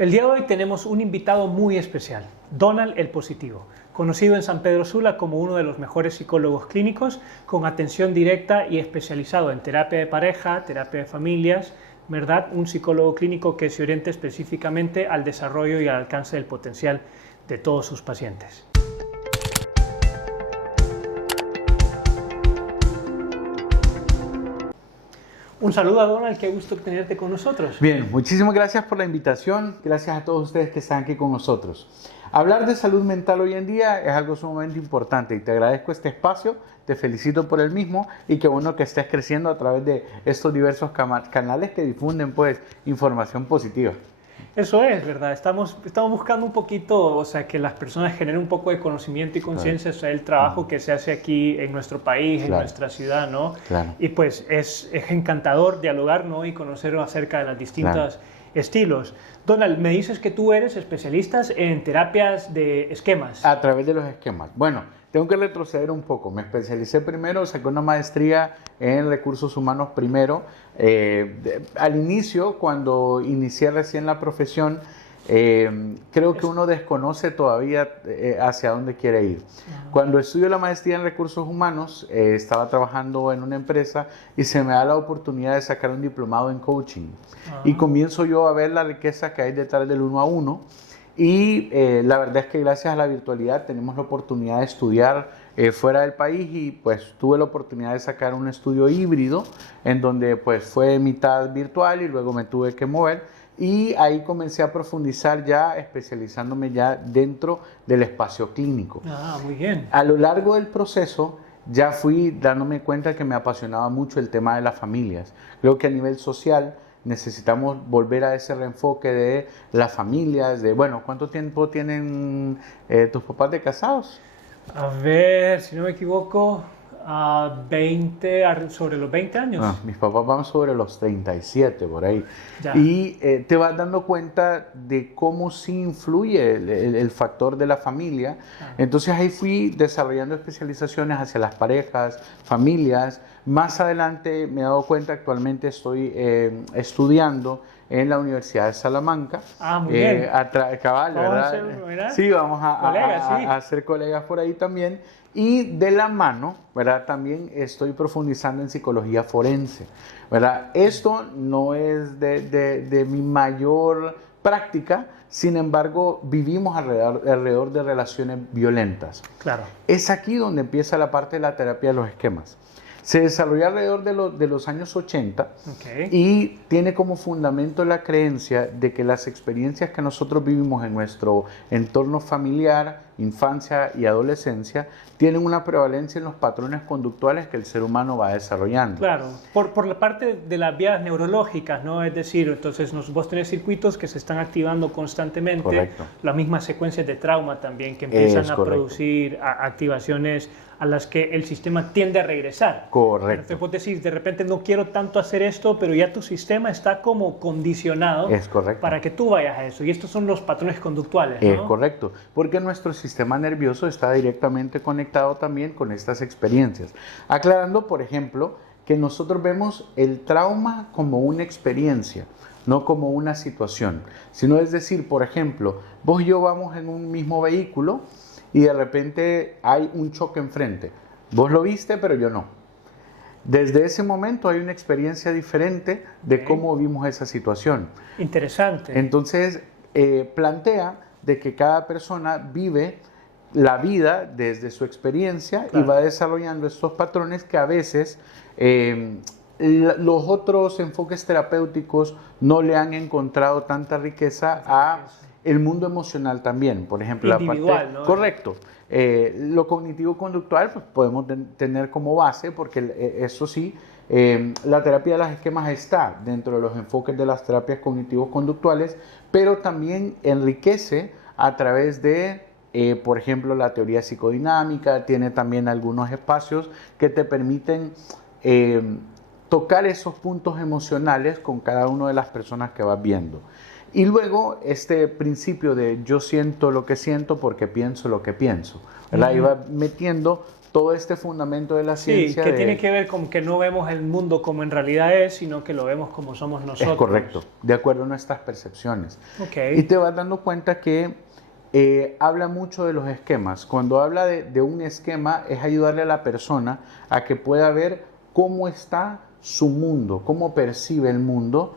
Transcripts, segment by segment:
El día de hoy tenemos un invitado muy especial, Donald el Positivo, conocido en San Pedro Sula como uno de los mejores psicólogos clínicos con atención directa y especializado en terapia de pareja, terapia de familias, ¿verdad? Un psicólogo clínico que se orienta específicamente al desarrollo y al alcance del potencial de todos sus pacientes. Un saludo a Donald, qué gusto tenerte con nosotros. Bien, muchísimas gracias por la invitación, gracias a todos ustedes que están aquí con nosotros. Hablar de salud mental hoy en día es algo sumamente importante y te agradezco este espacio, te felicito por el mismo y qué bueno que estés creciendo a través de estos diversos canales que difunden pues información positiva. Eso es, ¿verdad? Estamos buscando un poquito, o sea, que las personas generen un poco de conocimiento y conciencia sobre el trabajo que se hace aquí en nuestro país, en nuestra ciudad, ¿no? Claro. Y pues es encantador dialogar, ¿no? Y conocer acerca de las distintas estilos. Donald, me dices que tú eres especialista en terapias de esquemas. A través de los esquemas. Bueno, tengo que retroceder un poco. Me especialicé primero, saqué una maestría en recursos humanos primero. Al inicio, cuando inicié recién la profesión, creo que uno desconoce todavía hacia dónde quiere ir. Cuando estudio la maestría en recursos humanos, estaba trabajando en una empresa y se me da la oportunidad de sacar un diplomado en coaching. Y comienzo yo a ver la riqueza que hay detrás del 1 a 1. Y la verdad es que gracias a la virtualidad tenemos la oportunidad de estudiar fuera del país y pues tuve la oportunidad de sacar un estudio híbrido en donde pues fue mitad virtual y luego me tuve que mover y ahí comencé a profundizar ya especializándome ya dentro del espacio clínico. Muy bien. A lo largo del proceso ya fui dándome cuenta que me apasionaba mucho el tema de las familias. Creo que a nivel social necesitamos volver a ese reenfoque de las familias, de, bueno, ¿cuánto tiempo tienen tus papás de casados? A ver, si no me equivoco, sobre los 20 años. No, mis papás van sobre los 37, por ahí. Ya. Y te vas dando cuenta de cómo sí influye el factor de la familia. Entonces ahí fui desarrollando especializaciones hacia las parejas, familias. Más adelante me he dado cuenta, actualmente estoy estudiando en la Universidad de Salamanca. Muy bien. Cabal, ¿verdad? Sí, vamos a ser colegas por ahí también. Y de la mano, ¿verdad? También estoy profundizando en psicología forense, ¿verdad? Esto no es de mi mayor práctica, sin embargo, vivimos alrededor de relaciones violentas. Claro. Es aquí donde empieza la parte de la terapia de los esquemas. Se desarrolló alrededor de los años 80 y tiene como fundamento la creencia de que las experiencias que nosotros vivimos en nuestro entorno familiar, infancia y adolescencia tienen una prevalencia en los patrones conductuales que el ser humano va desarrollando. Claro, por la parte de las vías neurológicas, ¿no? Es decir, entonces vos tenés circuitos que se están activando constantemente. Correcto. Las mismas secuencias de trauma también que empiezan a producir activaciones a las que el sistema tiende a regresar. Correcto. Entonces vos decís, de repente no quiero tanto hacer esto, pero ya tu sistema está como condicionado para que tú vayas a eso. Y estos son los patrones conductuales, ¿no? Es correcto, porque nuestro sistema nervioso está directamente conectado también con estas experiencias. Aclarando, por ejemplo, que nosotros vemos el trauma como una experiencia, no como una situación. Sino es decir, por ejemplo, vos y yo vamos en un mismo vehículo y de repente hay un choque enfrente. Vos lo viste, pero yo no. Desde ese momento hay una experiencia diferente de cómo vimos esa situación. Interesante. Entonces, plantea de que cada persona vive la vida desde su experiencia y va desarrollando estos patrones que a veces los otros enfoques terapéuticos no le han encontrado tanta riqueza a el mundo emocional también. Por ejemplo, individual, la parte, ¿no? Correcto. Lo cognitivo-conductual pues, podemos tener como base, porque eso sí, la terapia de los esquemas está dentro de los enfoques de las terapias cognitivos-conductuales, pero también enriquece a través de, por ejemplo, la teoría psicodinámica. Tiene también algunos espacios que te permiten tocar esos puntos emocionales con cada una de las personas que vas viendo. Y luego este principio de yo siento lo que siento porque pienso lo que pienso, ¿verdad? Y va metiendo todo este fundamento de la Sí, ciencia. que tiene que ver con que no vemos el mundo como en realidad es, sino que lo vemos como somos nosotros. Es correcto, de acuerdo a nuestras percepciones. Okay. Y te vas dando cuenta que habla mucho de los esquemas. Cuando habla de un esquema, es ayudarle a la persona a que pueda ver cómo está su mundo, cómo percibe el mundo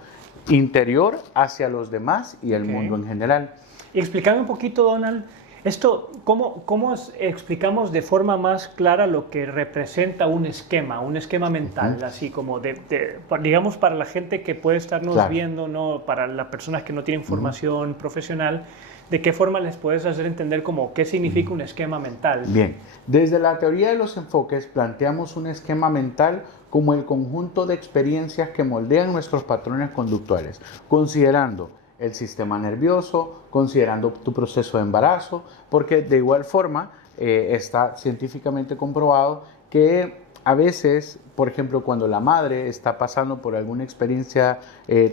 interior hacia los demás y el mundo en general. Y explícame un poquito, Donald, esto, ¿cómo explicamos de forma más clara lo que representa un esquema mental, así como digamos para la gente que puede estarnos viendo, ¿no? Para las personas que no tienen formación profesional, ¿de qué forma les puedes hacer entender como qué significa un esquema mental? Bien, desde la teoría de los enfoques planteamos un esquema mental como el conjunto de experiencias que moldean nuestros patrones conductuales, considerando el sistema nervioso, considerando tu proceso de embarazo, porque de igual forma está científicamente comprobado que a veces, por ejemplo, cuando la madre está pasando por alguna experiencia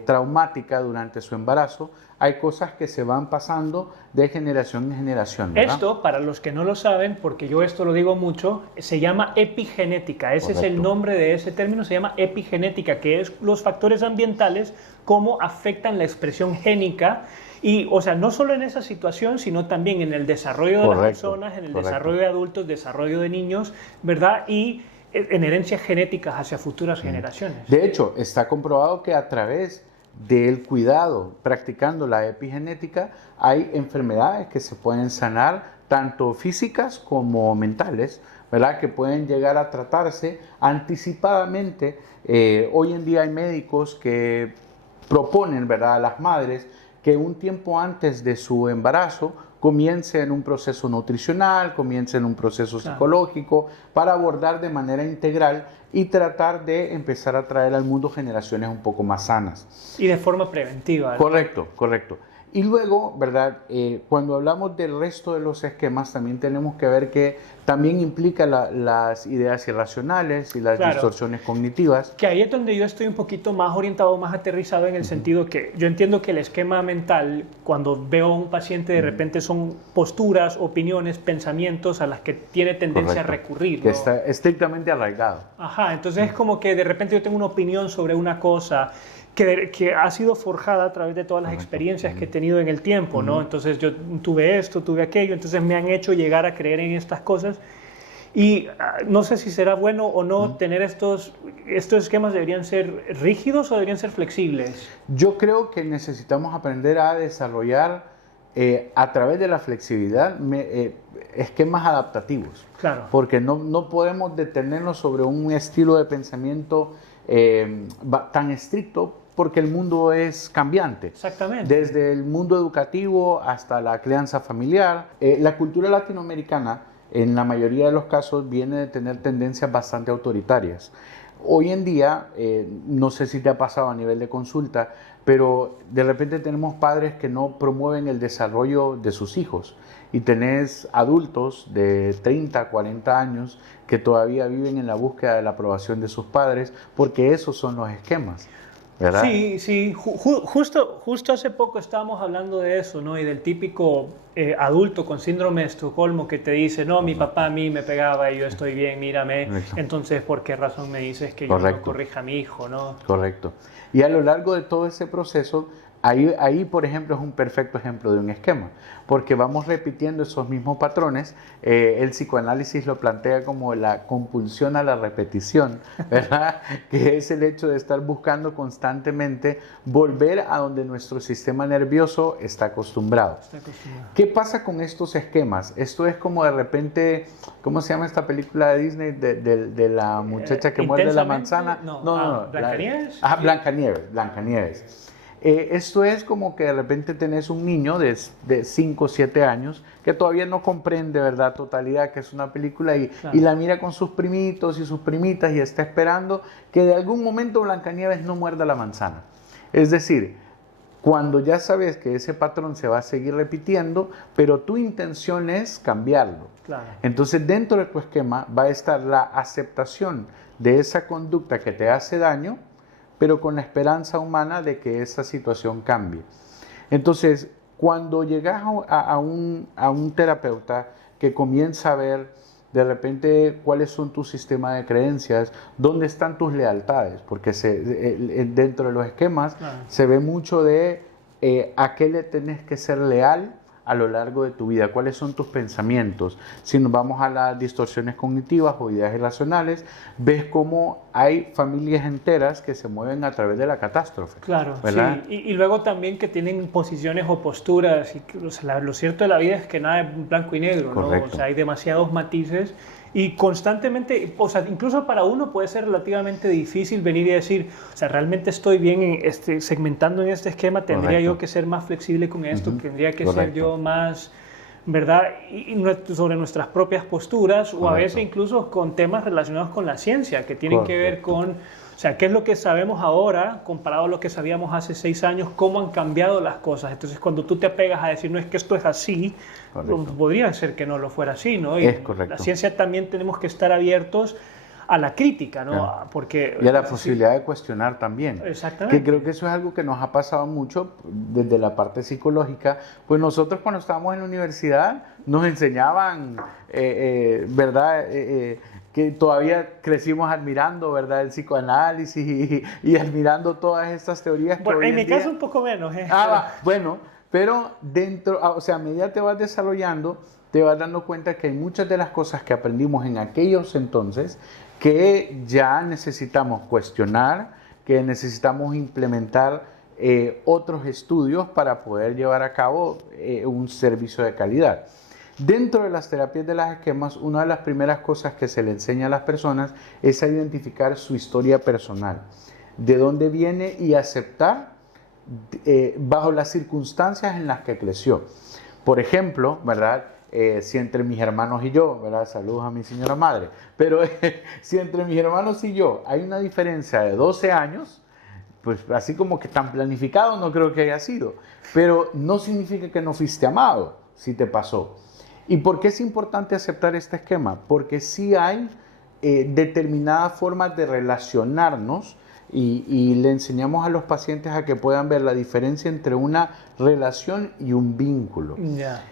traumática durante su embarazo, hay cosas que se van pasando de generación en generación, ¿verdad? Esto, para los que no lo saben, porque yo esto lo digo mucho, se llama epigenética. Ese es el nombre de ese término, se llama epigenética, que es los factores ambientales, cómo afectan la expresión génica. Y, o sea, no solo en esa situación, sino también en el desarrollo de las personas, en el desarrollo de adultos, desarrollo de niños, ¿verdad? Y en herencias genéticas hacia futuras generaciones. De hecho, está comprobado que a través del cuidado, practicando la epigenética, hay enfermedades que se pueden sanar, tanto físicas como mentales, ¿verdad? Que pueden llegar a tratarse anticipadamente. Hoy en día hay médicos que proponen, ¿verdad?, a las madres que un tiempo antes de su embarazo comience en un proceso nutricional, comience en un proceso psicológico, para abordar de manera integral y tratar de empezar a traer al mundo generaciones un poco más sanas. Y de forma preventiva, ¿no? Correcto, correcto. Y luego, ¿verdad? Cuando hablamos del resto de los esquemas, también tenemos que ver que también implica las ideas irracionales y las distorsiones cognitivas. Que ahí es donde yo estoy un poquito más orientado, más aterrizado en el sentido que yo entiendo que el esquema mental, cuando veo a un paciente, de repente son posturas, opiniones, pensamientos a las que tiene tendencia a recurrir, ¿no? Que está estrictamente arraigado. Ajá, entonces es como que de repente yo tengo una opinión sobre una cosa que ha sido forjada a través de todas las experiencias que he tenido en el tiempo, ¿no? Entonces yo tuve esto, tuve aquello, entonces me han hecho llegar a creer en estas cosas y no sé si será bueno o no tener estos esquemas. ¿Deberían ser rígidos o deberían ser flexibles? Yo creo que necesitamos aprender a desarrollar a través de la flexibilidad esquemas adaptativos. Claro. Porque no podemos detenernos sobre un estilo de pensamiento tan estricto, porque el mundo es cambiante. Exactamente. Desde el mundo educativo hasta la crianza familiar. La cultura latinoamericana, en la mayoría de los casos, viene de tener tendencias bastante autoritarias. Hoy en día, no sé si te ha pasado a nivel de consulta, pero de repente tenemos padres que no promueven el desarrollo de sus hijos. Y tenés adultos de 30, 40 años que todavía viven en la búsqueda de la aprobación de sus padres, porque esos son los esquemas, ¿verdad? Sí, sí. Justo hace poco estábamos hablando de eso, ¿no? Y del típico adulto con síndrome de Estocolmo que te dice, no, mi papá a mí me pegaba y yo estoy bien, mírame. Entonces, ¿por qué razón me dices que yo no corrija a mi hijo, no? Correcto. Y a lo largo de todo ese proceso, ahí, por ejemplo, es un perfecto ejemplo de un esquema, porque vamos repitiendo esos mismos patrones. El psicoanálisis lo plantea como la compulsión a la repetición, ¿verdad? Que es el hecho de estar buscando constantemente volver a donde nuestro sistema nervioso está acostumbrado. ¿Qué pasa con estos esquemas? Esto es como de repente, ¿cómo se llama esta película de Disney de la muchacha que muerde la manzana? No. ¿Blancanieves? Blancanieves. Esto es como que de repente tenés un niño de 5 o 7 años que todavía no comprende, ¿verdad?, totalidad que es una película y la mira con sus primitos y sus primitas y está esperando que de algún momento Blancanieves no muerda la manzana. Es decir, cuando ya sabes que ese patrón se va a seguir repitiendo, pero tu intención es cambiarlo. Claro. Entonces, dentro de tu esquema va a estar la aceptación de esa conducta que te hace daño, pero con la esperanza humana de que esa situación cambie. Entonces, cuando llegas a un terapeuta que comienza a ver de repente cuáles son tus sistemas de creencias, dónde están tus lealtades, porque dentro de los esquemas se ve mucho de a qué le tenés que ser leal a lo largo de tu vida, cuáles son tus pensamientos. Si nos vamos a las distorsiones cognitivas o ideas irracionales, ves cómo hay familias enteras que se mueven a través de la catástrofe. Claro, ¿verdad? sí. Y luego también que tienen posiciones o posturas. Y, o sea, lo cierto de la vida es que nada es blanco y negro, ¿no? O sea, hay demasiados matices. Y constantemente, o sea, incluso para uno puede ser relativamente difícil venir y decir, o sea, realmente estoy bien segmentando en este esquema, tendría yo que ser más flexible con esto, tendría que ser yo más, ¿verdad? Y sobre nuestras propias posturas, o a veces incluso con temas relacionados con la ciencia, que tienen que ver con, o sea, qué es lo que sabemos ahora comparado a lo que sabíamos hace 6 años, cómo han cambiado las cosas. Entonces, cuando tú te apegas a decir, no es que esto es así, podría ser que no lo fuera así, ¿no? Y es correcto. La ciencia también tenemos que estar abiertos a la crítica, ¿no? Claro. Porque, y a la posibilidad de cuestionar también. Exactamente. Que creo que eso es algo que nos ha pasado mucho desde la parte psicológica. Pues nosotros cuando estábamos en la universidad nos enseñaban, ¿verdad? Que todavía crecimos admirando, ¿verdad? El psicoanálisis y admirando todas estas teorías. Que bueno, hoy en mi día... caso un poco menos. Bueno, pero dentro, o sea, a medida te vas desarrollando, te vas dando cuenta que hay muchas de las cosas que aprendimos en aquellos entonces que ya necesitamos cuestionar, que necesitamos implementar otros estudios para poder llevar a cabo un servicio de calidad. Dentro de las terapias de los esquemas, una de las primeras cosas que se le enseña a las personas es a identificar su historia personal, de dónde viene y aceptar bajo las circunstancias en las que creció. Por ejemplo, ¿verdad? Si entre mis hermanos y yo, ¿verdad? Saludos a mi señora madre, pero si entre mis hermanos y yo hay una diferencia de 12 años, pues así como que tan planificado no creo que haya sido, pero no significa que no fuiste amado si te pasó. ¿Y por qué es importante aceptar este esquema? Porque sí hay determinadas formas de relacionarnos y le enseñamos a los pacientes a que puedan ver la diferencia entre una relación y un vínculo.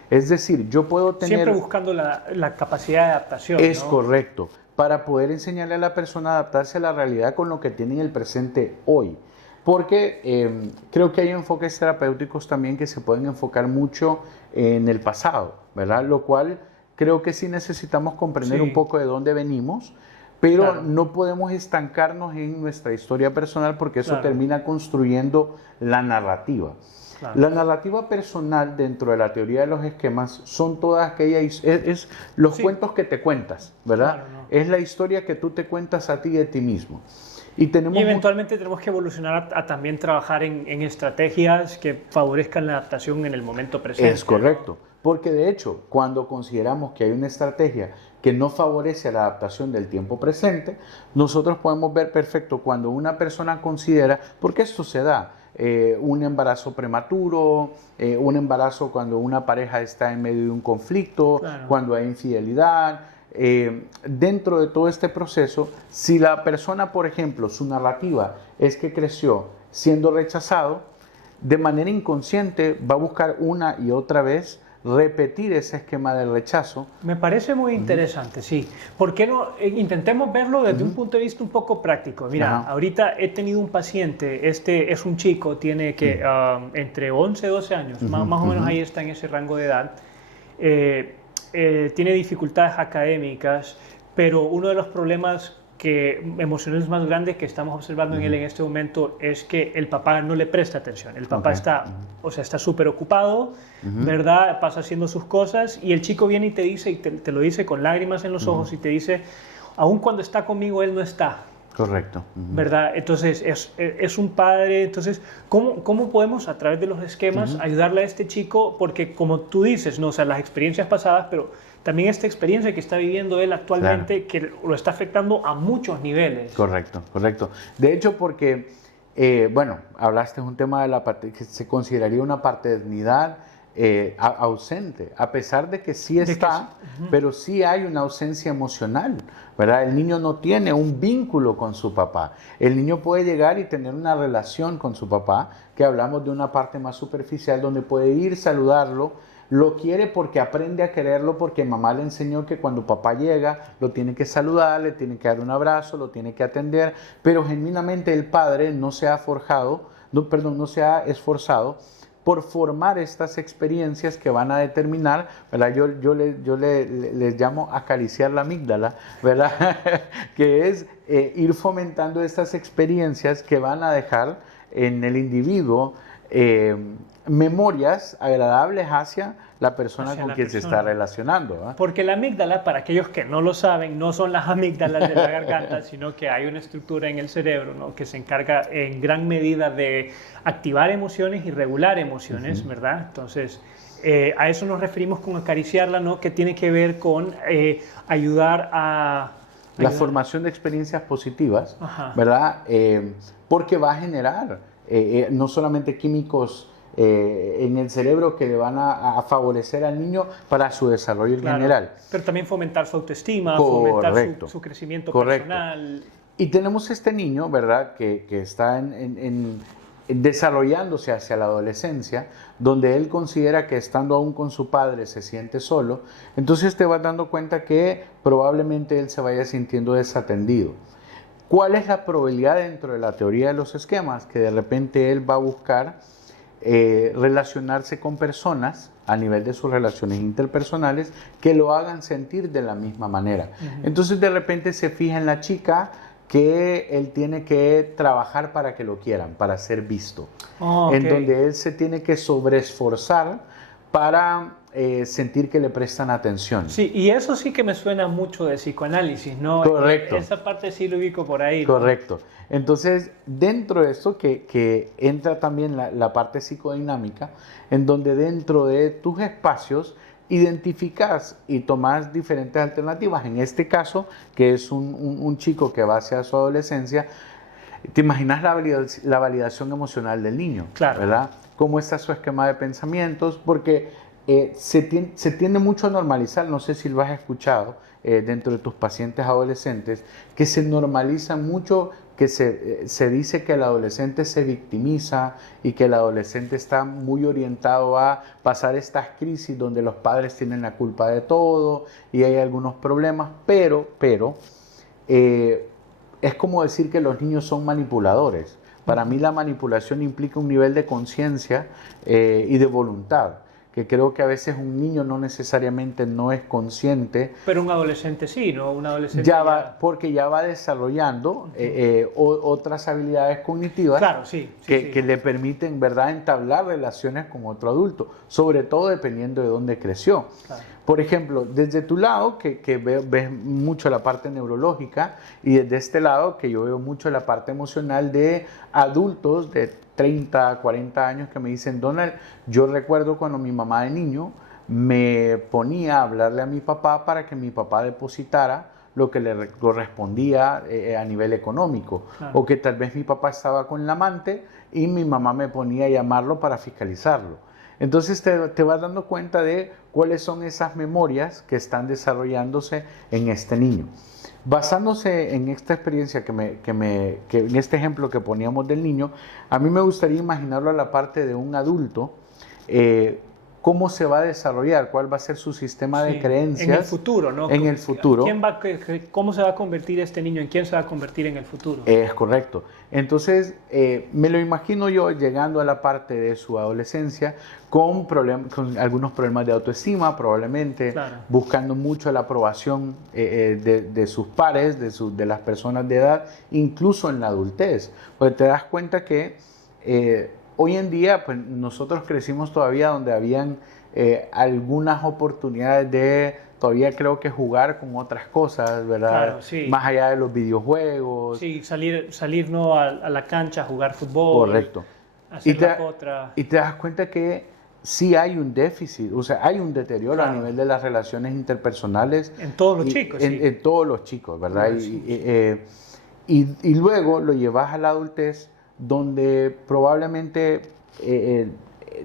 Es decir, yo puedo tener... Siempre buscando la capacidad de adaptación. Es ¿no? correcto, para poder enseñarle a la persona a adaptarse a la realidad con lo que tiene en el presente hoy. Porque creo que hay enfoques terapéuticos también que se pueden enfocar mucho en el pasado, ¿verdad? Lo cual creo que sí necesitamos comprender un poco de dónde venimos, pero no podemos estancarnos en nuestra historia personal porque eso termina construyendo la narrativa. La narrativa personal dentro de la teoría de los esquemas son todas aquellas, es los cuentos que te cuentas, ¿verdad? Es la historia que tú te cuentas a ti y de ti mismo. Y eventualmente tenemos que evolucionar a también trabajar en estrategias que favorezcan la adaptación en el momento presente. Es correcto, porque de hecho, cuando consideramos que hay una estrategia que no favorece la adaptación del tiempo presente, nosotros podemos ver perfecto cuando una persona considera, porque esto se da, un embarazo prematuro, un embarazo cuando una pareja está en medio de un conflicto, cuando hay infidelidad. Dentro de todo este proceso, si la persona, por ejemplo, su narrativa es que creció siendo rechazado, de manera inconsciente va a buscar una y otra vez repetir ese esquema de rechazo. Me parece muy interesante, sí. ¿Por qué no intentemos verlo desde un punto de vista un poco práctico? Mira, ahorita he tenido un paciente, este es un chico, tiene que entre 11 y 12 años, más o menos ahí está en ese rango de edad. Tiene dificultades académicas, pero uno de los problemas emocionales más grandes que estamos observando en él en este momento es que el papá no le presta atención. El papá está súper ocupado, ¿verdad? Pasa haciendo sus cosas y el chico viene y te dice, y te lo dice con lágrimas en los ojos y te dice, aun cuando está conmigo, él no está. Correcto. ¿Verdad? Entonces, es un padre. Entonces, ¿cómo podemos, a través de los esquemas, ayudarle a este chico? Porque, como tú dices, ¿no? O sea, las experiencias pasadas, pero también esta experiencia que está viviendo él actualmente, que lo está afectando a muchos niveles. Correcto, correcto. De hecho, porque, bueno, hablaste de un tema de la parte que se consideraría una paternidad ausente, a pesar de que sí está, pero sí hay una ausencia emocional, ¿verdad? El niño no tiene un vínculo con su papá. El niño puede llegar y tener una relación con su papá, que hablamos de una parte más superficial, donde puede ir, saludarlo, Lo quiere porque aprende a quererlo, porque mamá le enseñó que cuando papá llega lo tiene que saludar, le tiene que dar un abrazo, lo tiene que atender, pero genuinamente el padre no se ha forjado, no se ha esforzado por formar estas experiencias que van a determinar, ¿verdad? Les llamo acariciar la amígdala, ¿verdad? Que es ir fomentando estas experiencias que van a dejar en el individuo memorias agradables hacia la persona con quien se está relacionando, ¿eh? Porque la amígdala, para aquellos que no lo saben, no son las amígdalas de la garganta, sino que hay una estructura en el cerebro, ¿no?, que se encarga en gran medida de activar emociones y regular emociones, ¿verdad? Entonces, a eso nos referimos con acariciarla, ¿no?, que tiene que ver con ayudar a... La formación de experiencias positivas, ¿verdad? Porque va a generar no solamente químicos en el cerebro que le van a favorecer al niño para su desarrollo en general. Pero también fomentar su autoestima, Correcto. fomentar su crecimiento personal. Y tenemos este niño, ¿verdad?, que está desarrollándose hacia la adolescencia, donde él considera que estando aún con su padre se siente solo. Entonces te vas dando cuenta que probablemente él se vaya sintiendo desatendido. ¿Cuál es la probabilidad dentro de la teoría de los esquemas? Que de repente él va a buscar relacionarse con personas a nivel de sus relaciones interpersonales que lo hagan sentir de la misma manera. Entonces de repente se fija en la chica que él tiene que trabajar para que lo quieran, para ser visto. En donde él se tiene que sobreesforzar para sentir que le prestan atención. Sí, y eso sí que me suena mucho de psicoanálisis, ¿no? Correcto. Esa parte sí lo ubico por ahí, ¿no? Correcto. Entonces, dentro de esto que entra también la parte psicodinámica, en donde dentro de tus espacios identificas y tomas diferentes alternativas. En este caso, que es un chico que va hacia su adolescencia, te imaginas la validación emocional del niño, claro, ¿verdad? Cómo está su esquema de pensamientos, porque se tiende mucho a normalizar, no sé si lo has escuchado dentro de tus pacientes adolescentes, que se normaliza mucho, que se dice que el adolescente se victimiza y que el adolescente está muy orientado a pasar estas crisis donde los padres tienen la culpa de todo y hay algunos problemas, pero es como decir que los niños son manipuladores. Para mí la manipulación implica un nivel de conciencia y de voluntad, que creo que a veces un niño no necesariamente no es consciente. Pero un adolescente sí, ¿no? Un adolescente porque ya va desarrollando otras habilidades cognitivas, claro, que le permiten, ¿verdad?, entablar relaciones con otro adulto, sobre todo dependiendo de dónde creció. Claro. Por ejemplo, desde tu lado, que ves mucho la parte neurológica, y desde este lado, que yo veo mucho la parte emocional de adultos de 30, 40 años que me dicen: Donald, yo recuerdo cuando mi mamá de niño me ponía a hablarle a mi papá para que mi papá depositara lo que le correspondía a nivel económico. Claro. O que tal vez mi papá estaba con la amante y mi mamá me ponía a llamarlo para fiscalizarlo. Entonces te vas dando cuenta de cuáles son esas memorias que están desarrollándose en este niño. Basándose en esta experiencia en este ejemplo que poníamos del niño, a mí me gustaría imaginarlo a la parte de un adulto, cómo se va a desarrollar, cuál va a ser su sistema de creencias. En el futuro, ¿no? En el futuro. ¿Cómo se va a convertir este niño? ¿En quién se va a convertir en el futuro? Es correcto. Entonces, me lo imagino yo llegando a la parte de su adolescencia con algunos problemas de autoestima, probablemente, claro, buscando mucho la aprobación de sus pares, de las personas de edad, incluso en la adultez. Porque te das cuenta que hoy en día, pues nosotros crecimos todavía donde habían algunas oportunidades de todavía creo que jugar con otras cosas, ¿verdad? Claro, sí. Más allá de los videojuegos. Sí, salir ¿no? a la cancha a jugar fútbol. Correcto. Hacer la potra. Y te das cuenta que sí hay un déficit, o sea, hay un deterioro, claro, a nivel de las relaciones interpersonales. En todos los chicos, sí. En todos los chicos, ¿verdad? Claro, sí. Y luego lo llevas a la adultez, donde probablemente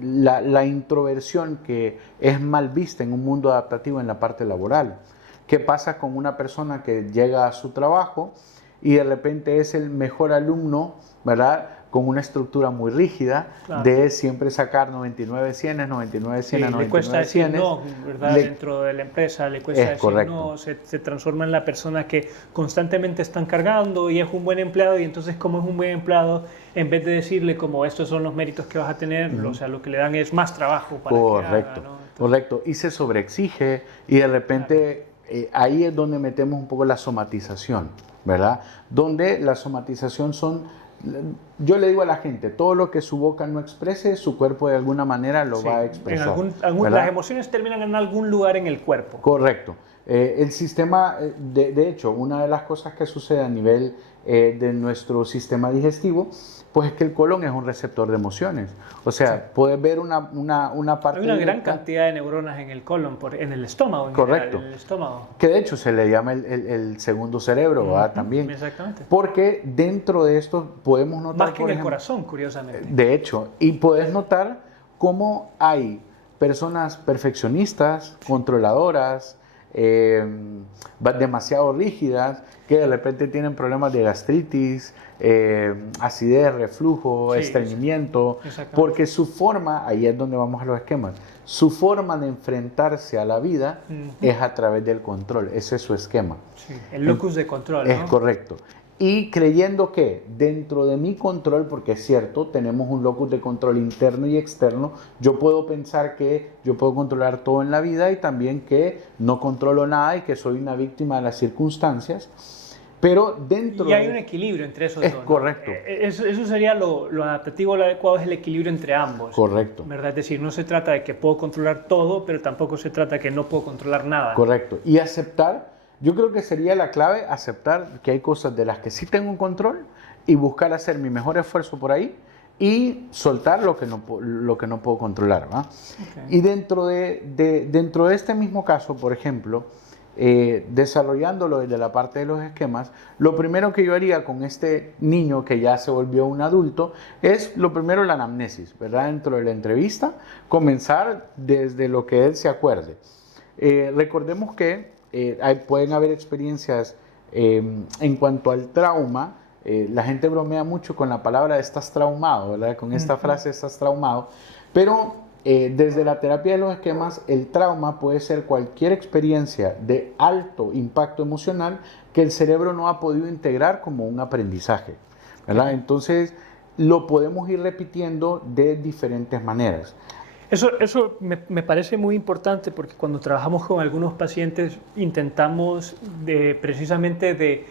la introversión, que es mal vista en un mundo adaptativo en la parte laboral. ¿Qué pasa con una persona que llega a su trabajo y de repente es el mejor alumno, ¿verdad?, con una estructura muy rígida, claro, de siempre sacar 99 cienes, 99 cienes, sí, le cuesta 99 decir cienes. no, ¿verdad? Dentro de la empresa le cuesta decir correcto. no, se transforma en la persona que constantemente están cargando y es un buen empleado, y entonces como es un buen empleado, en vez de decirle como estos son los méritos que vas a tener, o sea, lo que le dan es más trabajo para Correcto, que haga, ¿no? Entonces, correcto. Y se sobreexige y de repente ahí es donde metemos un poco la somatización, ¿verdad? Donde la somatización yo le digo a la gente, todo lo que su boca no exprese, su cuerpo de alguna manera lo sí, va a expresar. las emociones terminan en algún lugar en el cuerpo. Correcto. El sistema, de hecho, una de las cosas que sucede a nivel de nuestro sistema digestivo, pues es que el colon es un receptor de emociones. O sea, sí, puedes ver una parte... Hay una gran cantidad de neuronas en el colon, en el estómago, correcto, en el estómago. Que de hecho se le llama el segundo cerebro, ¿verdad? También. Exactamente. Porque dentro de esto podemos notar... Más que en el corazón, curiosamente. De hecho, y puedes notar cómo hay personas perfeccionistas, controladoras, demasiado rígidas, que de repente tienen problemas de gastritis, acidez, reflujo, sí, estreñimiento, porque su forma, ahí es donde vamos a los esquemas, su forma de enfrentarse a la vida es a través del control, ese es su esquema. Sí, el locus de control, ¿no? Es correcto. Y creyendo que dentro de mi control, porque es cierto, tenemos un locus de control interno y externo, yo puedo pensar que yo puedo controlar todo en la vida y también que no controlo nada y que soy una víctima de las circunstancias. Pero dentro... Y hay un equilibrio entre esos dos. Es correcto. Eso sería lo adaptativo, lo adecuado es el equilibrio entre ambos. Correcto. ¿Verdad? Es decir, no se trata de que puedo controlar todo, pero tampoco se trata de que no puedo controlar nada. Correcto. Y aceptar... Yo creo que sería la clave aceptar que hay cosas de las que sí tengo un control y buscar hacer mi mejor esfuerzo por ahí y soltar lo que no puedo controlar, ¿va? Okay. Y dentro de este mismo caso, por ejemplo, desarrollándolo desde la parte de los esquemas, lo primero que yo haría con este niño que ya se volvió un adulto es lo primero la anamnesis, ¿verdad? Dentro de la entrevista, comenzar desde lo que él se acuerde. Recordemos que pueden haber experiencias en cuanto al trauma. La gente bromea mucho con la palabra estás traumado, ¿verdad? Con esta frase estás traumado, pero desde la terapia de los esquemas, el trauma puede ser cualquier experiencia de alto impacto emocional que el cerebro no ha podido integrar como un aprendizaje, ¿verdad? Entonces lo podemos ir repitiendo de diferentes maneras. Eso me parece muy importante porque cuando trabajamos con algunos pacientes intentamos precisamente de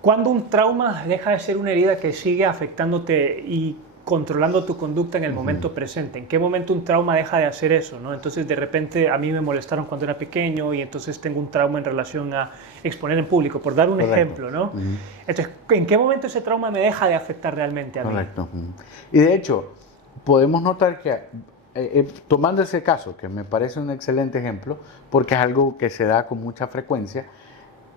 cuando un trauma deja de ser una herida que sigue afectándote y controlando tu conducta en el momento presente. ¿En qué momento un trauma deja de hacer eso, ¿no? Entonces de repente a mí me molestaron cuando era pequeño y entonces tengo un trauma en relación a exponer en público, por dar un ejemplo, ¿no? Entonces, ¿en qué momento ese trauma me deja de afectar realmente a mí? Correcto. Y de hecho, podemos notar que tomando ese caso, que me parece un excelente ejemplo, porque es algo que se da con mucha frecuencia,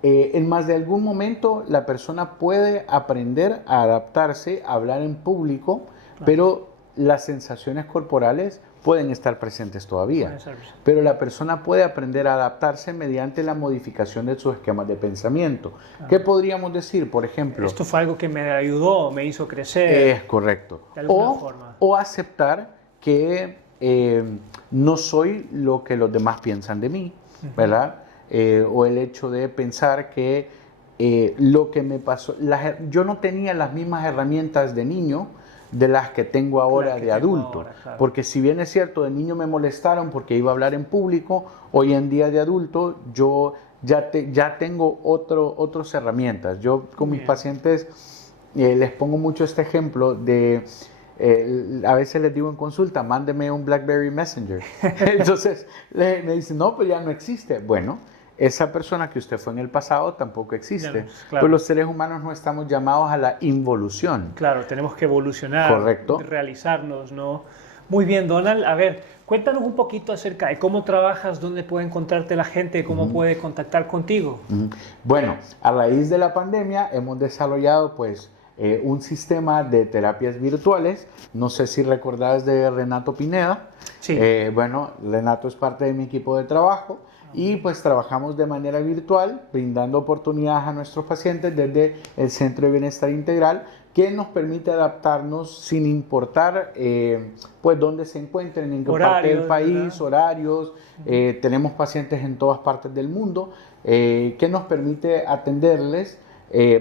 en más de algún momento la persona puede aprender a adaptarse, a hablar en público, pero las sensaciones corporales pueden estar presentes todavía. Pero la persona puede aprender a adaptarse mediante la modificación de sus esquemas de pensamiento. ¿Qué podríamos decir? Por ejemplo... Esto fue algo que me ayudó, me hizo crecer. Es correcto. De alguna forma. O aceptar que no soy lo que los demás piensan de mí, ¿verdad? O el hecho de pensar que lo que me pasó, yo no tenía las mismas herramientas de niño de las que tengo ahora de adulto, claro. Porque si bien es cierto, de niño me molestaron porque iba a hablar en público, hoy en día de adulto yo ya tengo otras herramientas. Yo con mis pacientes les pongo mucho este ejemplo de... a veces les digo en consulta, mándeme un BlackBerry Messenger. Entonces me dicen, no, pues ya no existe. Bueno, esa persona que usted fue en el pasado tampoco existe. Claro. Pues los seres humanos no estamos llamados a la involución. Claro, tenemos que evolucionar, correcto, realizarnos, ¿no? Muy bien, Donald. A ver, cuéntanos un poquito acerca de cómo trabajas, dónde puede encontrarte la gente, cómo puede contactar contigo. Bueno, a raíz de la pandemia hemos desarrollado pues un sistema de terapias virtuales. No sé si recordás de Renato Pineda. Sí. Bueno, Renato es parte de mi equipo de trabajo y pues trabajamos de manera virtual, brindando oportunidades a nuestros pacientes desde el Centro de Bienestar Integral que nos permite adaptarnos sin importar pues dónde se encuentren, en qué parte del país, ¿verdad? Horarios. Tenemos pacientes en todas partes del mundo, que nos permite atenderles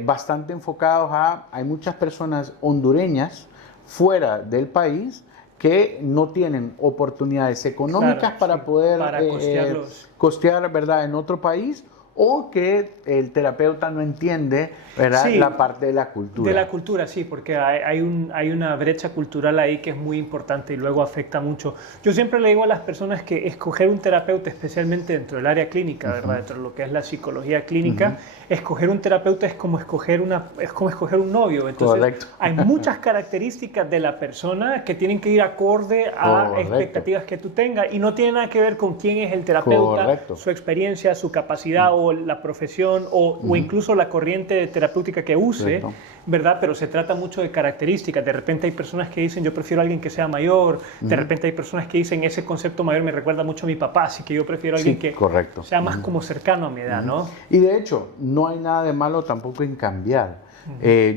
bastante enfocados hay muchas personas hondureñas fuera del país que no tienen oportunidades económicas, claro, para poder costear, ¿verdad?, en otro país, o que el terapeuta no entiende, ¿verdad?, sí, la parte de la cultura. De la cultura, sí, porque hay una brecha cultural ahí que es muy importante y luego afecta mucho. Yo siempre le digo a las personas que escoger un terapeuta, especialmente dentro del área clínica, ¿verdad?, dentro de lo que es la psicología clínica, escoger un terapeuta es como escoger un novio. Entonces, correcto, hay muchas características de la persona que tienen que ir acorde a, correcto, expectativas que tú tengas, y no tiene nada que ver con quién es el terapeuta, correcto, su experiencia, su capacidad, o la profesión, o incluso la corriente terapéutica que use, correcto, ¿verdad? Pero se trata mucho de características. De repente hay personas que dicen, yo prefiero a alguien que sea mayor. De repente hay personas que dicen, ese concepto mayor me recuerda mucho a mi papá, así que yo prefiero a alguien que, correcto, sea más como cercano a mi edad, ¿no? Y de hecho, no hay nada de malo tampoco en cambiar.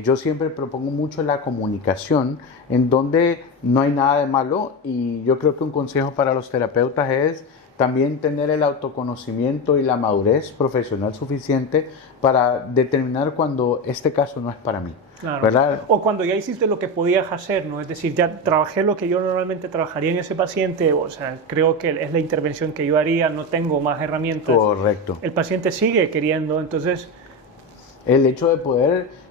Yo siempre propongo mucho la comunicación, en donde no hay nada de malo, y yo creo que un consejo para los terapeutas es también tener el autoconocimiento y la madurez profesional suficiente para determinar cuando este caso no es para mí. Claro. ¿Verdad? O cuando ya hiciste lo que podías hacer, ¿no? Es decir, ya trabajé lo que yo normalmente trabajaría en ese paciente, o sea, creo que es la intervención que yo haría, no tengo más herramientas. Correcto. El paciente sigue queriendo, entonces... El hecho de poder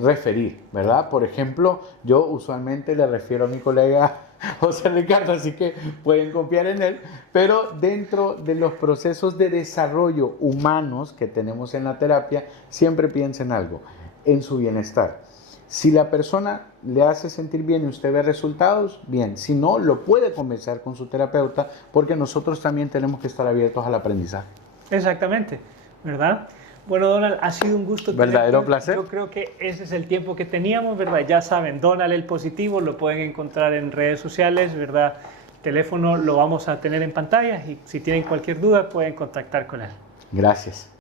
referir, ¿verdad? Por ejemplo, yo usualmente le refiero a mi colega José Ricardo, así que pueden confiar en él, pero dentro de los procesos de desarrollo humanos que tenemos en la terapia, siempre piensen algo, en su bienestar. Si la persona le hace sentir bien y usted ve resultados, bien. Si no, lo puede conversar con su terapeuta, porque nosotros también tenemos que estar abiertos al aprendizaje. Exactamente, ¿verdad? Bueno, Donald, ha sido un gusto. Verdadero placer. Yo creo que ese es el tiempo que teníamos, ¿verdad? Ya saben, Donald el Positivo, lo pueden encontrar en redes sociales, ¿verdad? Teléfono lo vamos a tener en pantalla, y si tienen cualquier duda pueden contactar con él. Gracias.